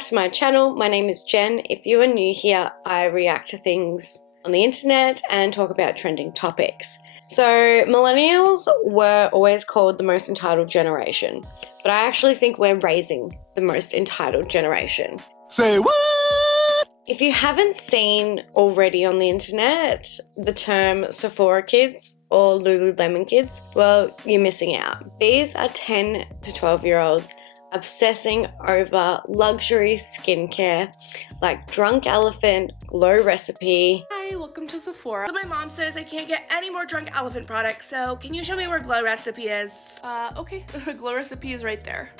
back to my channel. My name is Jen. If you are new here, I react to things on the internet and talk about trending topics. So millennials were always called the most entitled generation, but I actually think we're raising the most entitled generation. Say what? If you haven't seen already on the internet the term Sephora kids or Lululemon kids, well, you're missing out. These are 10 to 12-year-olds obsessing over luxury skincare like Drunk Elephant, Glow Recipe. Hi, welcome to Sephora. So my mom says I can't get any more Drunk Elephant products, so can you show me where Glow Recipe is? Okay, Glow Recipe is right there.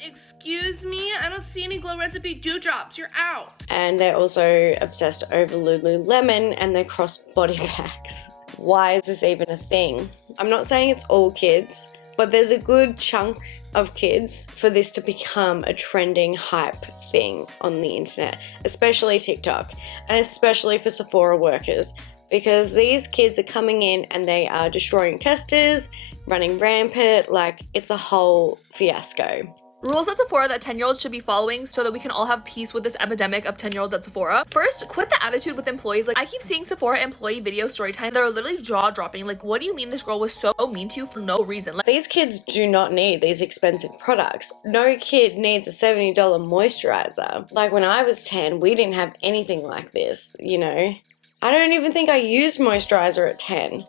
Excuse me? I don't see any Glow Recipe dewdrops. You're out. And they're also obsessed over Lululemon and their crossbody bags. Why is this even a thing? I'm not saying it's all kids, but there's a good chunk of kids for this to become a trending hype thing on the internet, especially TikTok, and especially for Sephora workers, because these kids are coming in and they are destroying testers, running rampant, like it's a whole fiasco. Rules at Sephora that 10-year-olds should be following so that we can all have peace with this epidemic of 10-year-olds at Sephora. First, quit the attitude with employees. Like, I keep seeing Sephora employee video story time that are literally jaw-dropping. Like, what do you mean this girl was so mean to you for no reason? Like, these kids do not need these expensive products. No kid needs a $70 moisturizer. Like when I was 10, we didn't have anything like this, you know. I don't even think I used moisturizer at 10.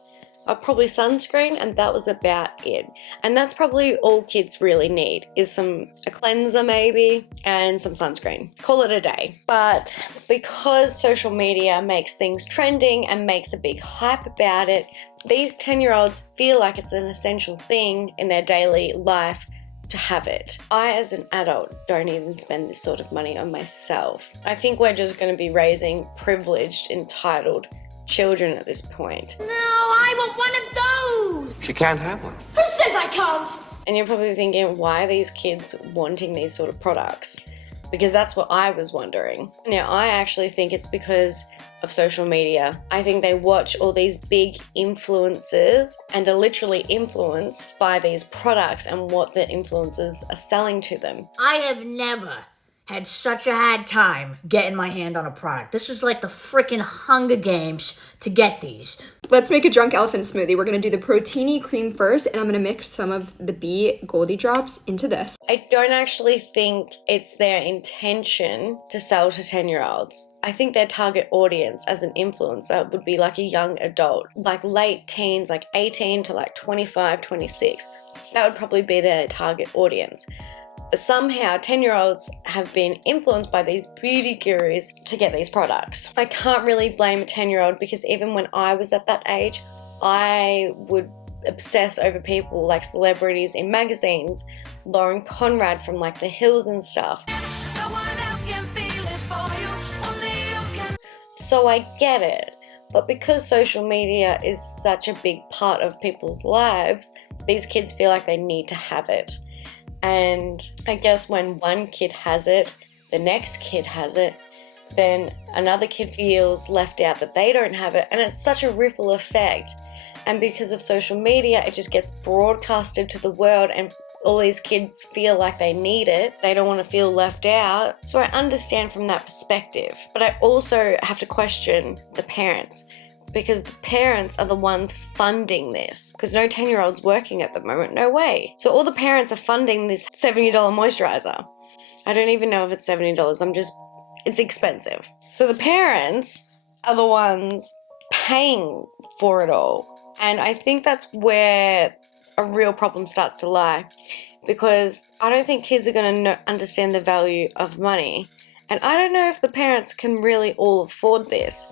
Probably sunscreen, and that was about it. And that's probably all kids really need, is a cleanser maybe and some sunscreen. Call it a day. But because social media makes things trending and makes a big hype about it, these 10-year-olds feel like it's an essential thing in their daily life to have it. I, as an adult, don't even spend this sort of money on myself. I think we're just going to be raising privileged, entitled children at this point. No, I want one of those! She can't have one. Who says I can't? And you're probably thinking, why are these kids wanting these sort of products? Because that's what I was wondering. Now, I actually think it's because of social media. I think they watch all these big influencers and are literally influenced by these products and what the influencers are selling to them. I have never had such a hard time getting my hand on a product. This is like the freaking Hunger Games to get these. Let's make a Drunk Elephant smoothie. We're going to do the Protini cream first, and I'm going to mix some of the Bee Goldie Drops into this. I don't actually think it's their intention to sell to 10-year-olds. I think their target audience as an influencer would be like a young adult, like late teens, like 18 to like 25, 26. That would probably be their target audience. But somehow 10-year-olds have been influenced by these beauty gurus to get these products. I can't really blame a 10-year-old because even when I was at that age, I would obsess over people like celebrities in magazines, Lauren Conrad from like The Hills and stuff. No one else can feel it for you, only you can. So I get it. But because social media is such a big part of people's lives, these kids feel like they need to have it. And I guess when one kid has it, the next kid has it, then another kid feels left out that they don't have it, and it's such a ripple effect. And because of social media, it just gets broadcasted to the world, and all these kids feel like they need it. They don't want to feel left out. So I understand from that perspective. But I also have to question the parents, because the parents are the ones funding this. Because no 10-year-old's working at the moment, no way. So all the parents are funding this $70 moisturizer. I don't even know if it's $70, it's expensive. So the parents are the ones paying for it all. And I think that's where a real problem starts to lie. Because I don't think kids are going to understand the value of money. And I don't know if the parents can really all afford this.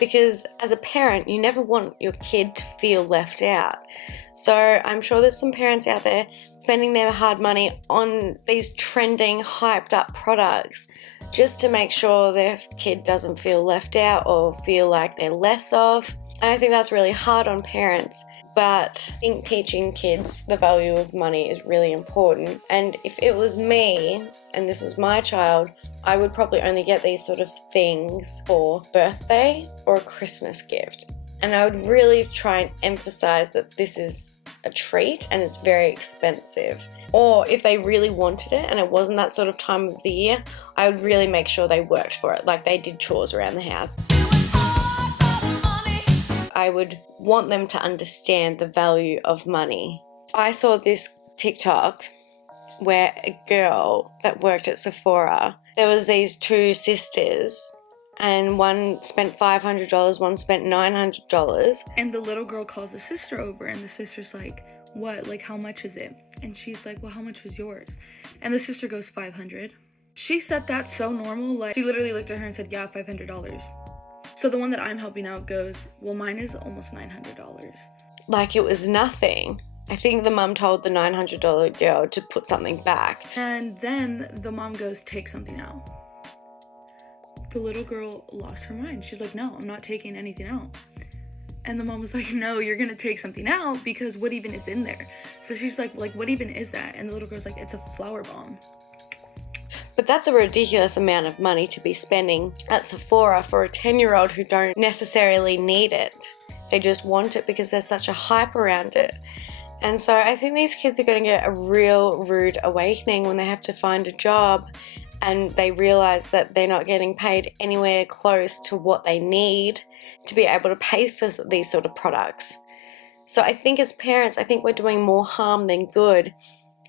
Because as a parent, you never want your kid to feel left out. So I'm sure there's some parents out there spending their hard money on these trending, hyped up products just to make sure their kid doesn't feel left out or feel like they're less off. And I think that's really hard on parents. But I think teaching kids the value of money is really important. And if it was me and this was my child, I would probably only get these sort of things for birthday or a Christmas gift. And I would really try and emphasize that this is a treat and it's very expensive. Or if they really wanted it and it wasn't that sort of time of the year, I would really make sure they worked for it, like they did chores around the house. I would want them to understand the value of money. I saw this TikTok where a girl that worked at Sephora, there was these two sisters and one spent $500, one spent $900. And the little girl calls the sister over and the sister's like, what, like how much is it? And she's like, well, how much was yours? And the sister goes, 500. She said that so normal, like she literally looked at her and said, yeah, $500. So the one that I'm helping out goes, well, mine is almost $900. Like it was nothing. I think the mum told the $900 girl to put something back. And then the mom goes, take something out. The little girl lost her mind. She's like, no, I'm not taking anything out. And the mom was like, no, you're gonna take something out because what even is in there? So she's like, what even is that? And the little girl's like, it's a flower bomb. But that's a ridiculous amount of money to be spending at Sephora for a 10-year-old who don't necessarily need it. They just want it because there's such a hype around it. And so I think these kids are going to get a real rude awakening when they have to find a job and they realize that they're not getting paid anywhere close to what they need to be able to pay for these sort of products. So I think as parents, I think we're doing more harm than good.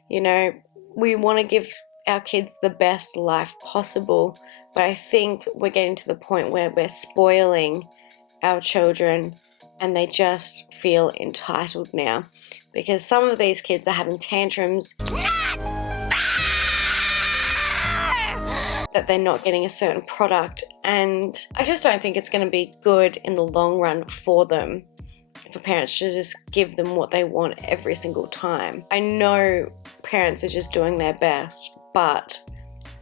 You know, we want to give our kids the best life possible, but I think we're getting to the point where we're spoiling our children and they just feel entitled now because some of these kids are having tantrums that they're not getting a certain product, and I just don't think it's going to be good in the long run for them for parents to just give them what they want every single time. I know parents are just doing their best, but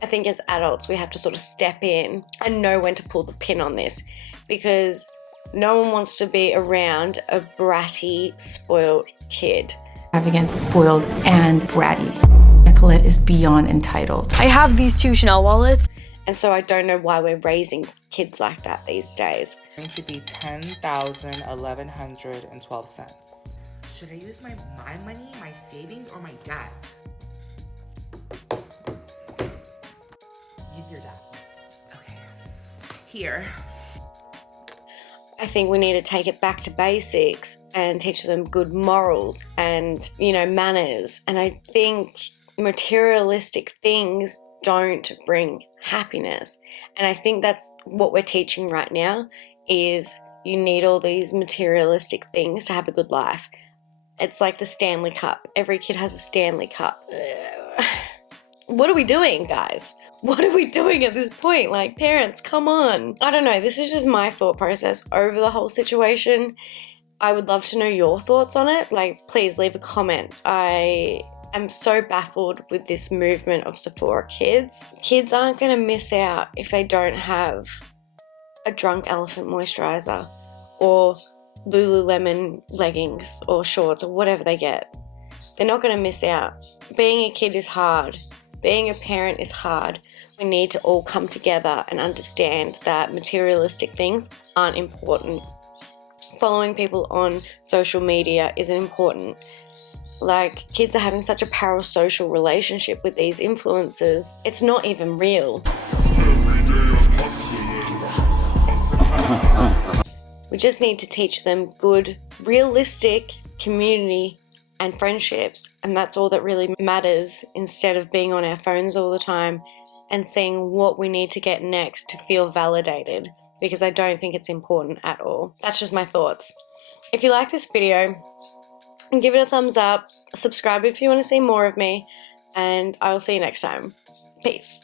I think as adults we have to sort of step in and know when to pull the pin on this because no one wants to be around a bratty, spoiled kid. Against spoiled and bratty. Nicolette is beyond entitled. I have these two Chanel wallets. And so I don't know why we're raising kids like that these days. Going to be $10,1112. Should I use my money, my savings, or my dad's? Use your dad's. Okay. Here. I think we need to take it back to basics and teach them good morals and, you know, manners. And I think materialistic things don't bring happiness. And I think that's what we're teaching right now is you need all these materialistic things to have a good life. It's like the Stanley Cup. Every kid has a Stanley Cup. What are we doing, guys? What are we doing at this point? Like, parents, come on. I don't know. This is just my thought process over the whole situation. I would love to know your thoughts on it. Like, please leave a comment. I am so baffled with this movement of Sephora kids. Kids aren't going to miss out if they don't have a Drunk Elephant moisturizer or Lululemon leggings or shorts or whatever they get. They're not going to miss out. Being a kid is hard. Being a parent is hard. We need to all come together and understand that materialistic things aren't important. Following people on social media isn't important. Like, kids are having such a parasocial relationship with these influencers. It's not even real. We just need to teach them good, realistic community and friendships, and that's all that really matters, instead of being on our phones all the time and seeing what we need to get next to feel validated, because I don't think it's important at all. That's just my thoughts. If you like this video, give it a thumbs up, subscribe if you want to see more of me, and I will see you next time. Peace.